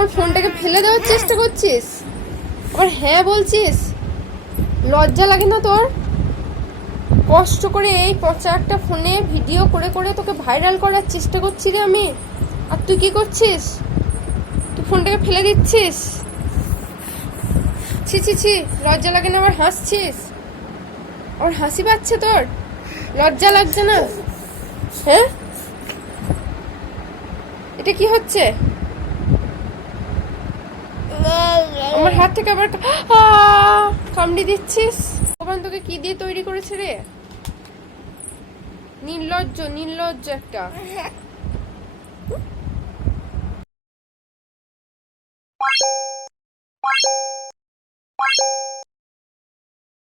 আমার ফোনটাকে ফেলে দেওয়ার চেষ্টা করছিস, আবার হ্যাঁ বলছিস? লজ্জা লাগে না তোর? কষ্ট করে এই পচা একটা ফোনে ভিডিও করে করে তোকে ভাইরাল করার চেষ্টা করছি রে আমি, আর তুই কি করছিস? তুই ফোনটাকে ফেলে দিচ্ছিস। ছি ছি ছি, লজ্জা লাগে না? আবার হাসছিস, আবার হাসি পাচ্ছে তোর? লজ্জা লাগছে না? হ্যাঁ, এটা কি হচ্ছে? আমার হাত থেকে আবার কামড়ে দিচ্ছিস। ভগবান তোকে কি দিয়ে তৈরি করেছে রে? নির্লজ্জ, নির্লজ্জ একটা।